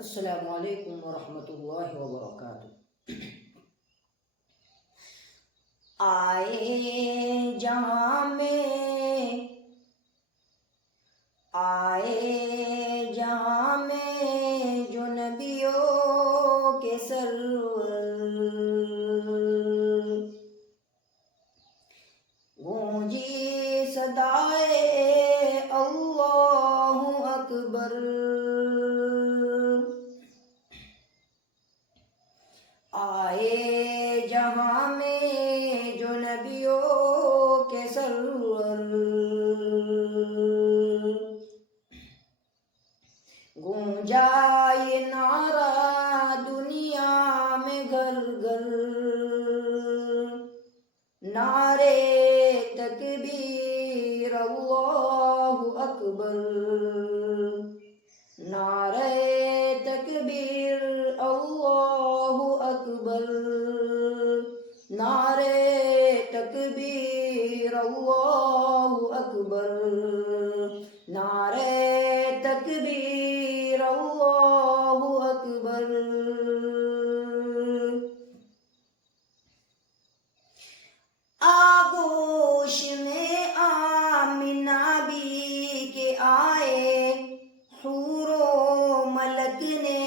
السلام علیکم ورحمۃ اللہ وبرکاتہ۔ آئے جہاں میں جو نبیوں کے سرور، گونجی صدائے اللہ اکبر۔ آئے جہاں میں جو نبیوں کے سرور، گونجا یہ نعرہ دنیا میں گھر گھر، نعرے تکبیر اللہ اکبر، نعرے تکبیر اللہ اکبر، نعرے تکبیر اللہ اکبر، نعرے تکبیر اللہ اکبر۔ آغوش میں آمنہ بھی کے آئے، حور و ملک نے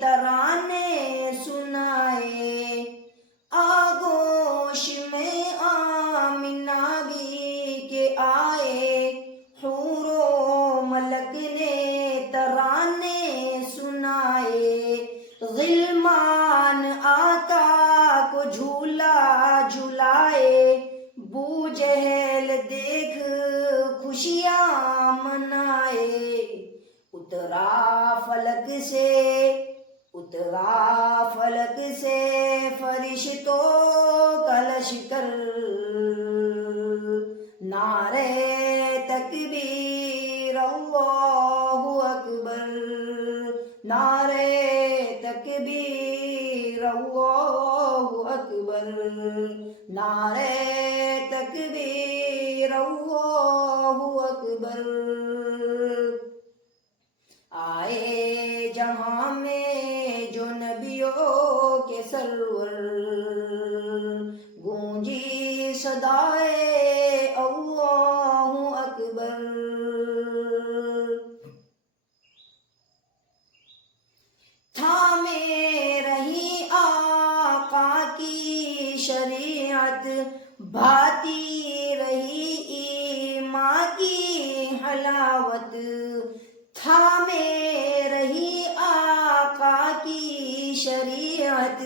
ترانے سنائے۔ آغوش میں آمنہ بھی کے آئے، حور و ملک نے ترانے سنائے۔ غلمان آقا کو جھولا جھلائے، بو جہل دیکھ خوشیاں منائے۔ اترا فلک سے فرشتوں کا لشکر، نعرے تکبیر اللہ اکبر، نعرے تکبیر اللہ اکبر، نعرے تکبیر اللہ اکبر۔ آئے جہاں میں جو نبیوں کے سرور، گونجی صدائے اللہ اکبر۔ تھامے رہی آقا کی شریعت، بھاتی رہی ایمان کی حلاوت۔ تھامے رہی آقا کی شریعت،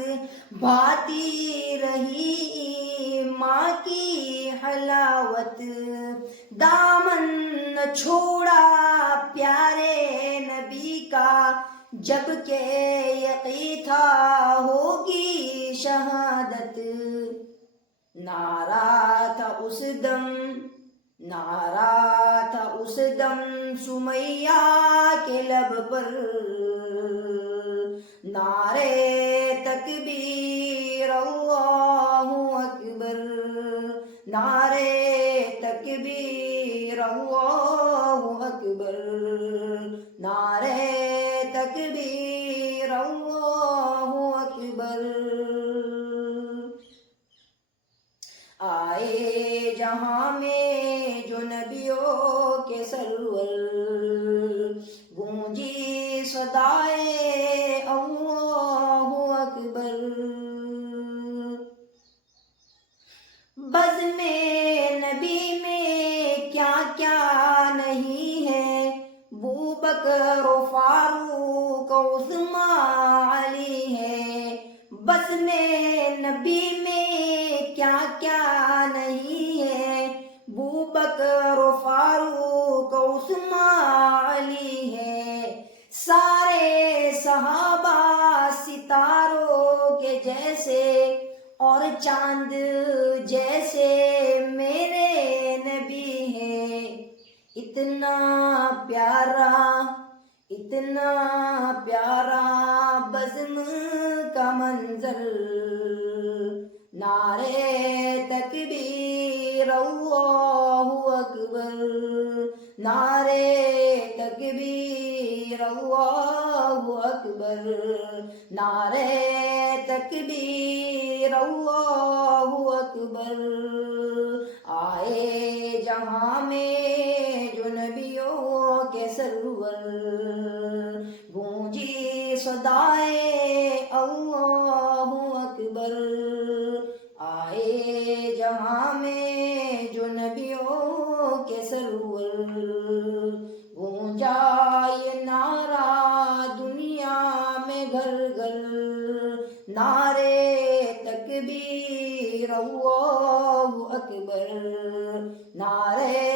بھاتی رہی ایمان کی حلاوت۔ دامن نہ چھوڑا پیارے نبی کا، جب کہ یقین تھا ہوگی شہادت۔ نعرہ تھا اس دم سمیہ کے لب پر، نعرے تکبیر اللہ اکبر، نعرے تکبیر اللہ اکبر، نعرے تکبیر اللہ اکبر۔ آئے جہاں میں جو نبیوں کے سرور، گونجی صدائے اللہ اکبر۔ بزم نبی میں کیا کیا نہیں ہے، ابوبکر و فاروق و عثمان علی ہے۔ بزم نبی میں کیا کیا نہیں ہے، ابوبکر و فاروق و عثمان علی ہے۔ سارے صحابہ ستاروں کے جیسے، اور چاند جیسے میرے نبی ہے۔ اتنا پیارا بزم کا منظر، نعرے تکبیر اللہ اکبر، نعرے تکبیر اللہ اکبر نعرہ تکبیر اللہ اکبر آئے جہاں میں جو نبیوں کے سرور گونجی صدائے اللہ اکبر آئے جہاں میں جو نبیوں کے سرور گونجا یہ نعرہ دنیا میں گھر گھر نعرے تکبیر اللہ اکبر نعرے